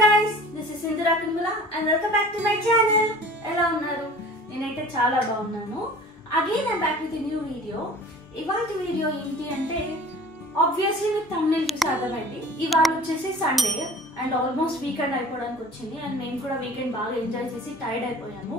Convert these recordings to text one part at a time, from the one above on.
guys, this is Sindhura Kanmula and welcome back to my channel. ఎలా ఉన్నారు? నేనైతే చాలా బాగున్నాను. Again I'm back with a new video. ఇవాల్టి వీడియో ఏంటి అంటే obviously మీకు thumbnail చూసి అర్థమైంది. ఇవాళ వచ్చేసి సండే అండ్ ఆల్మోస్ట్ వీకెండ్ అయిపోవడానికి వచ్చింది అండ్ నేను కూడా వీకెండ్ బాగా ఎంజాయ్ చేసి టైర్డ్ అయిపోయాను.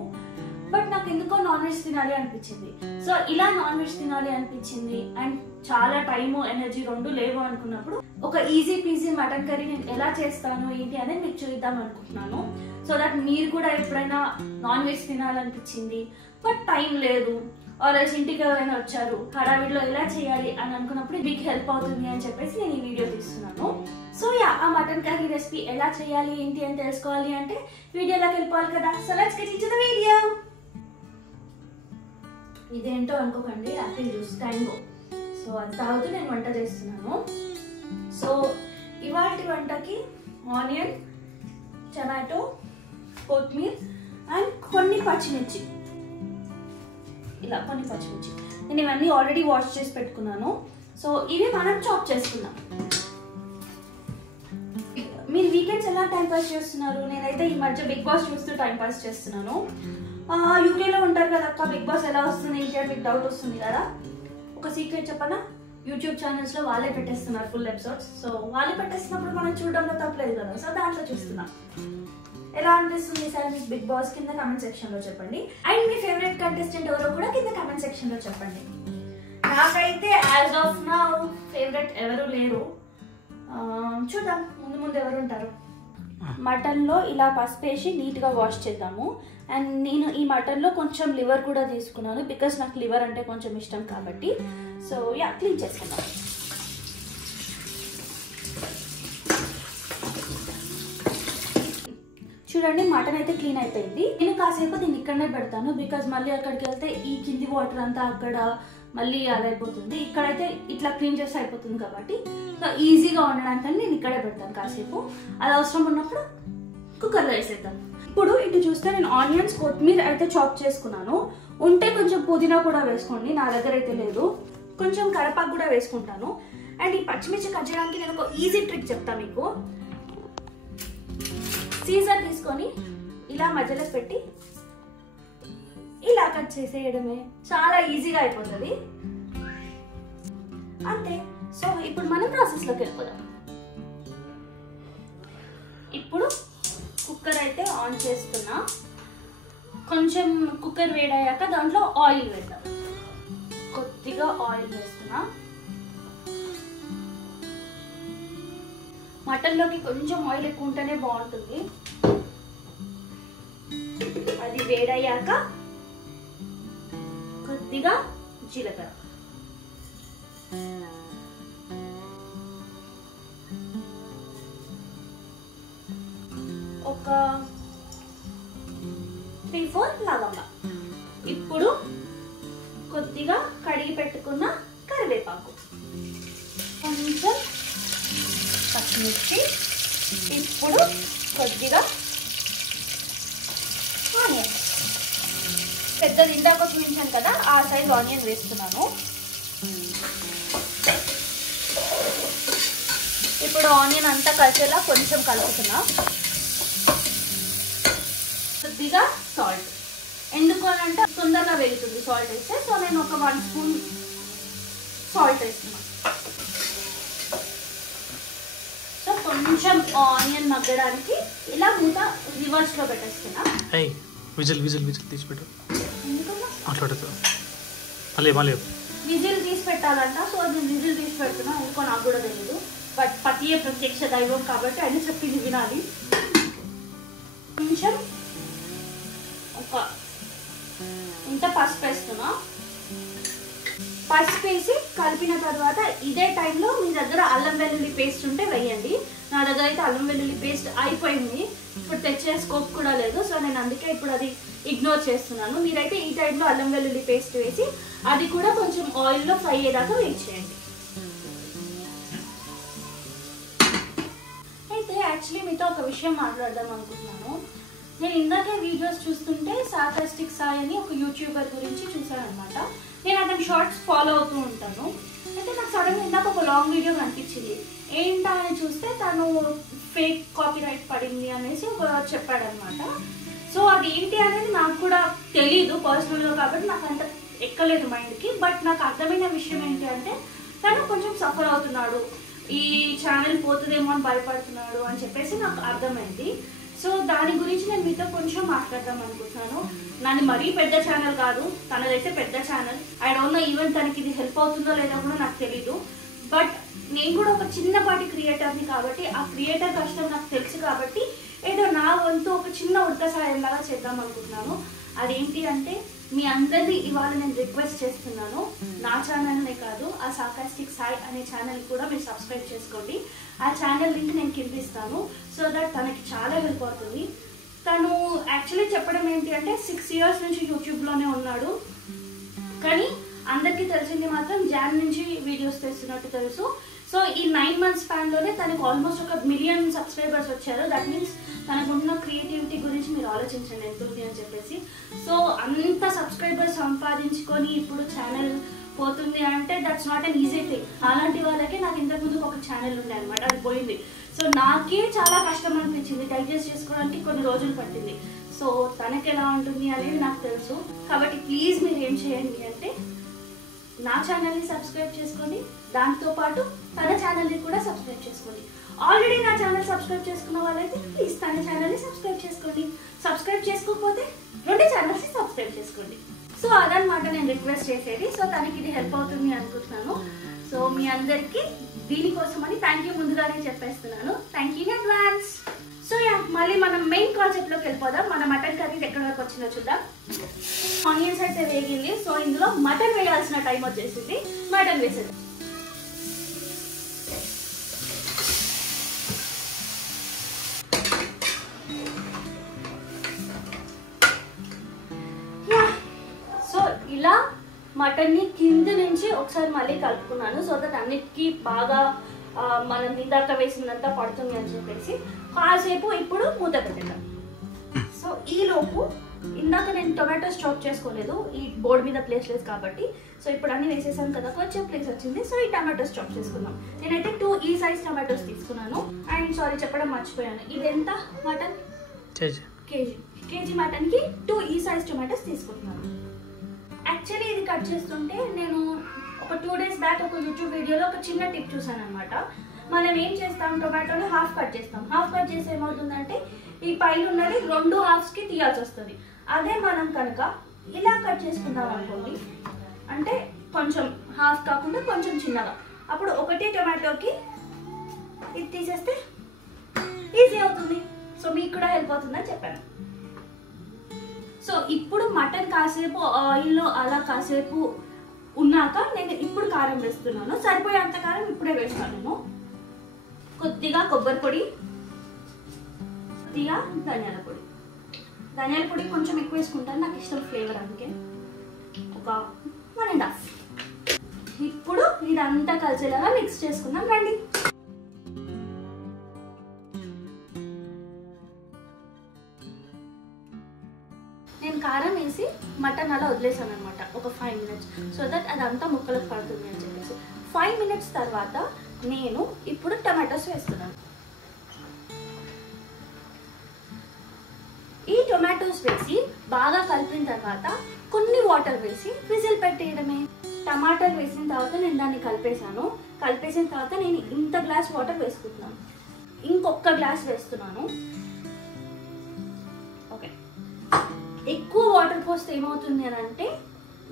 బట్ నాకు ఎందుకో నాన్ వెజ్ తినాలి అనిపించింది. సో ఇలా నాన్ వెజ్ తినాలి అనిపించింది అండ్ చాలా టైము ఎనర్జీ రెండు లేవు అనుకున్నప్పుడు ఒక ఈజీ పీజీ మటన్ కర్రీ నేను ఎలా చేస్తాను ఏంటి అనేది మీకు చూద్దాం అనుకుంటున్నాను. సో దట్ మీరు కూడా ఎప్పుడైనా నాన్ వెజ్ తినాలనిపించింది బట్ టైం లేదు ఆల్రెడీ ఇంటికి ఎవరైనా వచ్చారు హడావిడిలో ఎలా చేయాలి అని అనుకున్నప్పుడు మీకు హెల్ప్ అవుతుంది అని చెప్పేసి నేను ఈ వీడియో తీస్తున్నాను. సో ఆ మటన్ కర్రీ రెసిపీ ఎలా చేయాలి ఏంటి అని తెలుసుకోవాలి అంటే వీడియోలోకి వెళ్ళిపోవాలి కదా. So let's get into the video. ఇదేంటో అనుకోకండి, యాపిల్ జ్యూస్ టాంగో. సో అది తాగుతూ నేను వంట చేస్తున్నాను. సో ఇవాటి వంటకి ఆనియన్, టమాటో, కొత్తిమీర అండ్ కొన్ని పచ్చిమిర్చి, ఇలా కొన్ని పచ్చిమిర్చి నేను ఇవన్నీ ఆల్రెడీ వాష్ చేసి పెట్టుకున్నాను. సో ఇవి మనం చాప్ చేసుకుందాం. మీరు వీకెండ్స్ ఎలా టైం పాస్ చేస్తున్నారు? నేనైతే ఈ మధ్య బిగ్ బాస్ చూస్తూ టైం పాస్ చేస్తున్నాను. యూకేలో ఉంటారు కదా అక్క, బిగ్ బాస్ ఎలా వస్తుంది ఏంటి అని మీకు డౌట్ వస్తుంది కదా. ఒక సీక్రెట్ చెప్పనా, యూట్యూబ్ ఛానల్స్ లో వాళ్ళే పెట్టేస్తున్నారు ఫుల్ ఎపిసోడ్స్. సో వాళ్ళే పెట్టేస్తున్నప్పుడు మనం చూడడంలో తప్పలేదు కదా. సో దాంట్లో చూస్తున్నాం. ఎలా అనిపిస్తుంది సార్ మీకు బిగ్ బాస్? కింద కమెంట్ సెక్షన్ లో చెప్పండి. అండ్ మీ ఫేవరెట్ కంటెస్టెంట్ ఎవరో కూడా కింద కమెంట్ సెక్షన్ లో చెప్పండి. నాకైతే యాజ్ ఆఫ్ నౌ ఫేవరెట్ ఎవరు లేరు. చూద్దాం ముందు ముందు ఎవరు ఉంటారు. మటన్లో ఇలా పసుపు వేసి నీట్గా వాష్ చేద్దాము. అండ్ నేను ఈ మటన్లో కొంచెం లివర్ కూడా తీసుకున్నాను బికాస్ నాకు లివర్ అంటే కొంచెం ఇష్టం కాబట్టి. సో క్లీన్ చేసుకుందాం. చూడండి మటన్ అయితే క్లీన్ అయిపోయింది. నేను కాసేపు దీన్ని ఇక్కడనే పెడతాను బికాజ్ మళ్ళీ అక్కడికి వెళ్తే ఈ కింది వాటర్ అంతా అక్కడ మళ్ళీ అదైపోతుంది. ఇక్కడైతే ఇట్లా క్లీన్ చేస్తే అయిపోతుంది కాబట్టి సో ఈజీగా ఉండడానికని నేను ఇక్కడే పెడతాను కాసేపు. అది అవసరం ఉన్నప్పుడు కుక్కర్లో వేసేద్దాం. ఇప్పుడు ఇటు చూస్తే నేను ఆనియన్స్, కొత్తిమీర అయితే చాప్ చేసుకున్నాను. ఉంటే కొంచెం పుదీనా కూడా వేసుకోండి, నా దగ్గర అయితే లేదు. కొంచెం కరివేపాకు కూడా వేసుకుంటాను. అండ్ ఈ పచ్చిమిర్చి కట్ చేయడానికి నేను ఒక ఈజీ ట్రిక్ చెప్తాను మీకు. సీజర్ తీసుకొని ఇలా మధ్యలో పెట్టి ఇలా కట్ చేసేయడమే, చాలా ఈజీగా అయిపోతుంది అంతే. సో ఇప్పుడు మనం ప్రాసెస్లోకి వెళ్ళిపోదాం. ఇప్పుడు కుక్కర్ అయితే ఆన్ చేస్తున్నా. కొంచెం కుక్కర్ వేడయ్యాక దాంట్లో ఆయిల్ వేద్దాం. కొద్దిగా ఆయిల్ వేస్తున్నా. మటన్లోకి కొంచెం ఆయిల్ ఎక్కువ ఉంటేనే బాగుంటుంది. అది వేడయ్యాక కొద్దిగా జీలకర్ర, ఒక 3-4 లవంగా, ఇప్పుడు కొద్దిగా కడిగి పెట్టుకున్న కరివేపాకు, కొంచెం పచ్చిమిర్చి, ఇప్పుడు కొద్దిగా ఆనియన్. పెద్దది ఇందాక చూపించాను కదా ఆ సైజ్ ఆనియన్ వేస్తున్నాను. ఇప్పుడు ఆనియన్ అంతా కలిసేలా కొంచెం కలుపుతున్నా. కొద్దిగా సాల్ట్, ఎందుకు అని అంటే తొందరగా వేగుతుంది సాల్ట్ వేస్తే. సో నేను ఒక 1 స్పూన్ సాల్ట్ వేస్తున్నా. సో కొంచెం ఆనియన్ మగ్గడానికి ఇలా మూత రివర్స్ లో పెట్టేస్తున్నా. విజిల్ తీసి పెట్టు. విజిల్ తీసి పెట్టాలంట. సో నేను విజిల్ తీసి పెడుతున్నా, ఎందుకో నాకు కూడా తెలియదు. బట్ పతియే ప్రత్యక్ష దైవం కాబట్టి ఆయన చెప్పింది వినాలి. కొంచెం ఒక ఇంత పసుపు వేస్తున్నా. పసుపు వేసి కలిపిన తర్వాత ఇదే టైంలో మీ దగ్గర అల్లం వెల్లుల్లి పేస్ట్ ఉంటే వేయండి. నా దగ్గర అయితే అల్లం వెల్లుల్లి పేస్ట్ అయిపోయింది, ఇప్పుడు తెచ్చే స్కోప్ కూడా లేదు. సో నేను అందుకే ఇప్పుడు అది ఇగ్నోర్ చేస్తున్నాను. మీరైతే ఈ టైంలో అల్లం వెల్లుల్లి పేస్ట్ వేసి అది కూడా కొంచెం ఆయిల్లో ఫ్రై అయ్యేదాకా వెయిట్ చేయండి. అయితే యాక్చువల్లీ మీతో ఒక విషయం మాట్లాడదాం అనుకుంటున్నాను. నేను ఇందాకే వీడియోస్ చూస్తుంటే సార్కాస్టిక్ సాయి అని ఒక యూట్యూబర్ గురించి చూసాను అనమాట. నేను అతని షార్ట్స్ ఫాలో అవుతూ ఉంటాను. అయితే నాకు సడన్గా ఇందాక ఒక లాంగ్ వీడియో కనిపించింది. ఏంటా అని చూస్తే తను ఫేక్ కాపీరైట్ పడింది అనేసి చెప్పాడనమాట. సో అది ఏంటి అనేది నాకు కూడా తెలీదు పర్సనల్గా, కాబట్టి నాకు అంత ఎక్కలేదు మైండ్కి. బట్ నాకు అర్థమైన విషయం ఏంటి అంటే తను కొంచెం సఫర్ అవుతున్నాడు, ఈ ఛానల్ పోతుందేమో అని భయపడుతున్నాడు అని చెప్పేసి నాకు అర్థమైంది. సో దాని గురించి నేను మీతో కొంచెం మాట్లాడదాం అనుకుంటున్నాను. నాది మరీ పెద్ద ఛానల్ కాదు, తనదైతే పెద్ద channel. I don't know even తనకి ఇది హెల్ప్ అవుతుందో లేదో కూడా నాకు తెలీదు. బట్ నేను కూడా ఒక చిన్నపాటి క్రియేటర్ని కాబట్టి ఆ క్రియేటర్ కష్టం నాకు తెలుసు కాబట్టి ఏదో నా వంతు ఒక చిన్న ఉడత సాయంలాగా చేద్దాం అనుకుంటున్నాను. అదేంటి అంటే మీ అందరినీ ఇవాళ నేను రిక్వెస్ట్ చేస్తున్నాను, నా ఛానల్నే కాదు ఆ సార్కాస్టిక్ సాయి అనే ఛానల్ కూడా మీరు సబ్స్క్రైబ్ చేసుకోండి. ఆ ఛానల్ లింక్ నేను కింద ఇస్తాను. సో దట్ తనకి చాలా హెల్ప్ అవుతుంది. తను యాక్చువల్లీ చెప్పడం ఏంటి అంటే 6 years నుంచి యూట్యూబ్లోనే ఉన్నాడు, కానీ అందరికీ తెలిసింది మాత్రం జాన్ నుంచి వీడియోస్ తెస్తున్నట్టు తెలుసు. సో ఈ 9 months స్పాన్లోనే తనకు ఆల్మోస్ట్ 1 million సబ్స్క్రైబర్స్ వచ్చారు. దట్ మీన్స్ తనకున్న క్రియేటివిటీ గురించి మీరు ఆలోచించండి ఎంత ఉంది అని చెప్పేసి. సో అంత సబ్స్క్రైబర్స్ సంపాదించుకొని ఇప్పుడు ఛానల్ పోతుంది అంటే that's not an easy thing. అలాంటి వాళ్ళకే నాకు ఇంతకుముందు ఒక ఛానల్ ఉండే అనమాట, అది పోయింది. సో నాకే చాలా కష్టం అనిపించింది, డైజెస్ట్ చేసుకోవడానికి కొన్ని రోజులు పట్టింది. సో తనకి ఎలా ఉంటుంది అనేది నాకు తెలుసు. కాబట్టి ప్లీజ్ మీరు ఏం చేయండి అంటే నా ఛానల్ని సబ్స్క్రైబ్ చేసుకోండి, దాంతోపాటు తన ఛానల్ని కూడా సబ్స్క్రైబ్ చేసుకోండి. ఆల్రెడీ నా ఛానల్ సబ్స్క్రైబ్ చేసుకున్న వాళ్ళైతే ప్లీజ్ తన ఛానల్ని సబ్స్క్రైబ్ చేసుకోండి. సబ్స్క్రైబ్ చేసుకోకపోతే 2 ఛానల్స్ని సబ్స్క్రైబ్ చేసుకోండి. సో అదనమాట నేను రిక్వెస్ట్ చేసేది. సో తనకి ఇది హెల్ప్ అవుతుంది అనుకుంటున్నాను. సో మీ అందరికీ దీనికోసమని థ్యాంక్ యూ ముందుగానే చెప్పేస్తున్నాను. Thank you in advance. So మళ్ళీ మనం మెయిన్ కాన్సెప్ట్లోకి వెళ్ళిపోదాం. మన మటన్ కర్రీ ఎక్కడి వరకు వచ్చిందో చూద్దాం. ఆనియన్స్ అయితే వేగింది. సో ఇందులో మటన్ వేయాల్సిన టైం వచ్చేసింది. మటన్ వేసేది. సో ఇలా మటన్ని కింద నుంచి ఒకసారి మళ్ళీ కలుపుకున్నాను. సో దట్ అన్నిటికీ బాగా మనం ఇందాక వేసినంత పడుతుంది అని చెప్పేసి కాసేపు ఇప్పుడు మూత పెట్టాను. సో ఈలోపు ఇందాక నేను టొమాటోస్ చాప్ చేసుకోలేదు, ఈ బోర్డు మీద ప్లేస్ లేదు కాబట్టి. సో ఇప్పుడు అన్ని వేసేసాను కదా, కొంచెం ప్లేస్ వచ్చింది. సో ఈ టమాటోస్ చాప్ చేసుకుందాం. నేనైతే 2 ఈ సైజ్ టమాటోస్ తీసుకున్నాను. అండ్ సారీ చెప్పడం మర్చిపోయాను, ఇది ఎంత మటన్? కేజీ మటన్కి 2 ఈ సైజ్ టొమాటోస్ తీసుకుంటున్నాను. యాక్చువల్లీ ఇది కట్ చేస్తుంటే నేను ఒక 2 days బ్యాక్ ఒక యూట్యూబ్ వీడియోలో ఒక చిన్న టిప్ చూసాను అనమాట. మనం ఏం చేస్తాం, టొమాటోని హాఫ్ కట్ చేస్తాం. హాఫ్ కట్ చేసి ఏమవుతుందంటే ఈ పైన ఉన్నది 2 halves తీయాల్సి వస్తుంది. అదే మనం కనుక ఇలా కట్ చేసుకుందాం అనుకోండి, అంటే కొంచెం హాఫ్ కాకుండా కొంచెం చిన్నగా, అప్పుడు ఒకటి టొమాటోకి ఇది తీసేస్తే ఈజీ అవుతుంది. సో మీకు కూడా హెల్ప్ అవుతుందని చెప్పాను. సో ఇప్పుడు మటన్ కాసేపు ఆయిల్లో అలా కాసేపు ఉన్నాక నేను ఇప్పుడు కారం వేస్తున్నాను. సరిపోయేంత కారం ఇప్పుడే వేస్తాను నేను. కొద్దిగా కొబ్బరి పొడి, కొద్దిగా ధనియాల పొడి. ధనియాల పొడి కొంచెం ఎక్కువ వేసుకుంటాను, నాకు ఇష్టం ఫ్లేవర్, అందుకే ఒక 1.5. ఇప్పుడు ఇదంతా కలిసేలాగా మిక్స్ చేసుకుందాం రండి. నేను కారం వేసి మటన్ అలా వదిలేసాను అనమాట ఒక 5 minutes, సో దట్ అదంతా ముక్కలకు పడుతుంది అని చెప్పేసి. 5 minutes తర్వాత నేను ఇప్పుడు టమాటోస్ వేస్తున్నాను. ఈ టొమాటోస్ వేసి బాగా కలిపిన తర్వాత కొన్ని వాటర్ వేసి విజిల్ పెట్టేయడమే. టమాటాలు వేసిన తర్వాత నేను దాన్ని కలిపేసాను. కలిపేసిన తర్వాత నేను ఇంత గ్లాస్ వాటర్ వేసుకుంటున్నాను, ఇంకొక గ్లాస్ వేస్తున్నాను. ఓకే, ఎక్కువ వాటర్ పోస్తే ఏమవుతుంది అని అంటే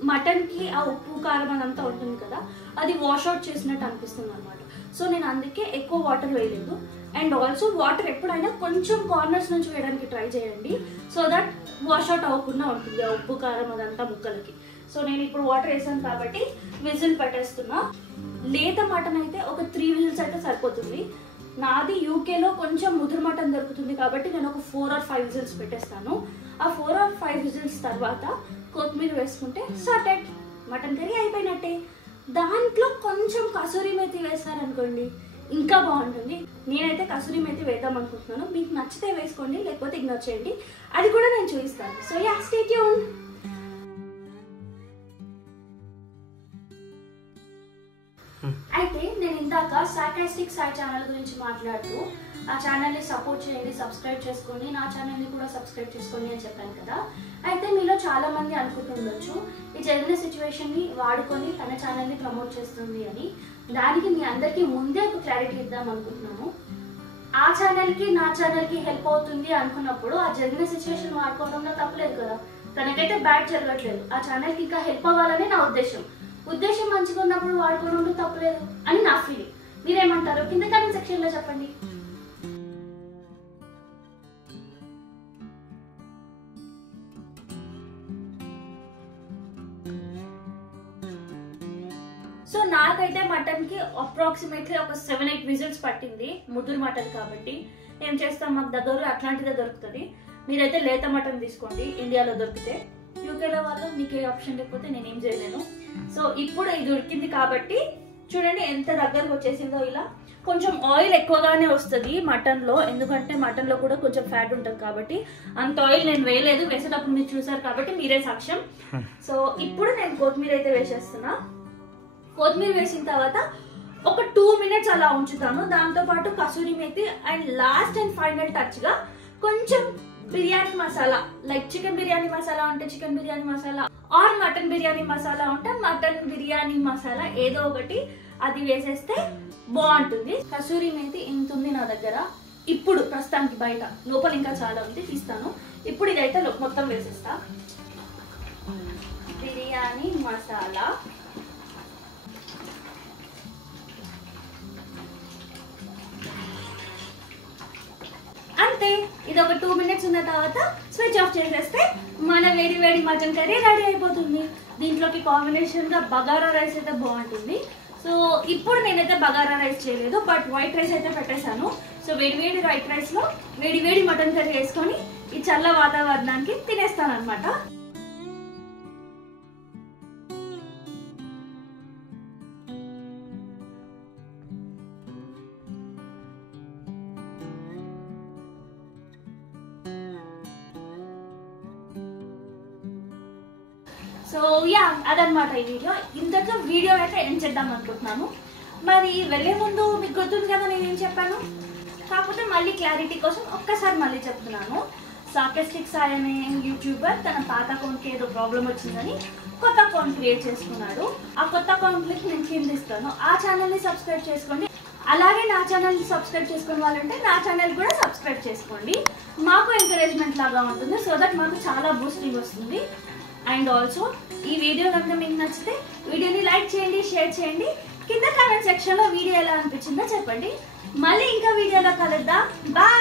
మటన్కి ఆ ఉప్పు కారం అదంతా ఉంటుంది కదా, అది వాష్అవుట్ చేసినట్టు అనిపిస్తుంది అనమాట. సో నేను అందుకే ఎక్కువ వాటర్ వేయలేదు. అండ్ ఆల్సో వాటర్ ఎప్పుడైనా కొంచెం కార్నర్స్ నుంచి వేయడానికి ట్రై చేయండి, సో దట్ వాష్అవుట్ అవ్వకుండా ఉంటుంది ఆ ఉప్పు కారం అదంతా ముక్కలకి. సో నేను ఇప్పుడు వాటర్ వేసాను కాబట్టి విజిల్ పెట్టేస్తున్నా. లేత మటన్ అయితే ఒక 3 విజిల్స్ అయితే సరిపోతుంది. నాది యూకేలో కొంచెం ముదురు మటన్ దొరుకుతుంది కాబట్టి నేను ఒక 4 or 5 విజిల్స్ పెట్టేస్తాను. ఆ 4 or 5 విజిల్స్ తర్వాత కొత్తిమీర వేసుకుంటే సార్టెడ్, మటన్ కర్రీ అయిపోయినట్టే. దాంట్లో కొంచెం కసూరి మేతి వేస్తారనుకోండి ఇంకా బాగుంటుంది. నేనైతే కసూరి మేతి వేద్దాం అనుకుంటున్నాను. మీకు నచ్చితే వేసుకోండి, లేకపోతే ఇగ్నోర్ చేయండి, అది కూడా నేను చూపిస్తాను. So yeah, stay tune. అయితే నేను ఇందాక సార్కాస్టిక్ సాయి ఛానల్ గురించి మాట్లాడుతూ ఆ ఛానల్ని సపోర్ట్ చేయండి, సబ్స్క్రైబ్ చేసుకోండి, నా ఛానల్ని కూడా సబ్స్క్రైబ్ చేసుకోండి అని చెప్పాను కదా. అయితే మీలో చాలా మంది అనుకుంటుండొచ్చు ఈ జరిగిన సిచ్యువేషన్ని వాడుకొని తన ఛానల్ని ప్రమోట్ చేస్తుంది అని. దానికి మీ అందరికీ ముందే ఒక క్లారిటీ ఇద్దాం అనుకుంటున్నాను. ఆ ఛానల్కి నా ఛానల్కి హెల్ప్ అవుతుంది అనుకున్నప్పుడు ఆ జరిగిన సిచ్యువేషన్ వాడుకోవడంలో తప్పలేదు కదా. తనకైతే బ్యాడ్ జరగట్లేదు, ఆ ఛానల్కి ఇంకా హెల్ప్ అవ్వాలని నా ఉద్దేశం మంచిగా ఉన్నప్పుడు వాడుకోవడంలో తప్పలేదు అని నా ఫీలింగ్. మీరేమంటారు కింద కామెంట్ సెక్షన్ లో చెప్పండి. సో నాకైతే మటన్ కి అప్రాక్సిమేట్లీ ఒక 7-8 విజిల్స్ పట్టింది. ముదురు మటన్ కాబట్టి ఏం చేస్తాం, మాకు దగ్గర అట్లాంటిదే దొరుకుతుంది. మీరైతే లేత మటన్ తీసుకోండి, ఇండియాలో దొరికితే. యూకేలో వాళ్ళు మీకు ఏ ఆప్షన్ లేకపోతే నేనేం చేయలేను. సో ఇప్పుడు ఇది దొరికింది కాబట్టి చూడండి ఎంత దగ్గరకు వచ్చేసిందో. ఇలా కొంచెం ఆయిల్ ఎక్కువగానే వస్తుంది మటన్లో, ఎందుకంటే మటన్లో కూడా కొంచెం ఫ్యాట్ ఉంటుంది కాబట్టి. అంత ఆయిల్ నేను వేయలేదు, వేసేటప్పుడు మీరు చూసారు కాబట్టి మీరే సాక్ష్యం. సో ఇప్పుడు నేను కొత్తిమీర అయితే వేసేస్తున్నా. కొత్తిమీర వేసిన తర్వాత ఒక 2 మినిట్స్ అలా ఉంచుతాను. దాంతో పాటు kasuri methi and last and final touch గా కొంచెం బిర్యానీ మసాలా, లైక్ చికెన్ బిర్యానీ మసాలా ఉంటే chicken biryani masala, or mutton biryani masala ఉంటే మటన్ బిర్యానీ మసాలా, ఏదో ఒకటి అది వేసేస్తే బాగుంటుంది. కసూరి మేతి ఇంత ఉంది నా దగ్గర ఇప్పుడు ప్రస్తుతానికి, బయట లోపల ఇంకా చాలా ఉంది, తీస్తాను. ఇప్పుడు ఇదైతే మొత్తం వేసేస్తా. బిర్యానీ మసాలా, అంతే. ఇది ఒక 2 మినిట్స్ ఉన్న తర్వాత స్విచ్ ఆఫ్ చేసేస్తే మన వేడి వేడి మటన్ కర్రీ రెడీ అయిపోతుంది. దీంట్లోకి కాంబినేషన్ గా బగారా రైస్ అయితే బాగుంటుంది. సో ఇప్పుడు నేనైతే బగారా రైస్ చేయలేదు, బట్ వైట్ రైస్ అయితే పెట్టేశాను. సో వేడి వేడి వైట్ రైస్ లో వేడి వేడి మటన్ కర్రీ వేసుకొని ఈ చల్ల వాతావరణానికి తినేస్తాను అనమాట. సో యా, అదనమాట ఈ వీడియో. ఇంతకు వీడియో అయితే ఎండ్ చేద్దాం అనుకుంటున్నాను. మరి వెళ్ళే ముందు మీకు గుర్తుంది కదా నేనేం చెప్పాను, కాకపోతే మళ్ళీ క్లారిటీ కోసం ఒక్కసారి మళ్ళీ చెప్తున్నాను. సార్కాస్టిక్ సాయి అనే యూట్యూబర్ తన పాత అకౌంట్కి ఏదో ప్రాబ్లం వచ్చిందని కొత్త అకౌంట్ క్రియేట్ చేసుకున్నాడు. ఆ కొత్త అకౌంట్కి నేను కింద ఇస్తాను, ఆ ఛానల్ని సబ్స్క్రైబ్ చేసుకోండి. అలాగే నా ఛానల్ని సబ్స్క్రైబ్ చేసుకునే వాళ్ళంటే నా ఛానల్ కూడా సబ్స్క్రైబ్ చేసుకోండి. మాకు ఎంకరేజ్మెంట్ లాగా ఉంటుంది, సో దట్ మాకు చాలా బూస్టింగ్ వస్తుంది. అండ్ ఆల్సో ఈ వీడియో కనుక మీకు నచ్చితే వీడియోని లైక్ చేయండి, షేర్ చేయండి. కింద కామెంట్ సెక్షన్ లో వీడియో ఎలా అనిపించిందో చెప్పండి. మళ్ళీ ఇంకా వీడియోలో కలుద్దాం. బాయ్.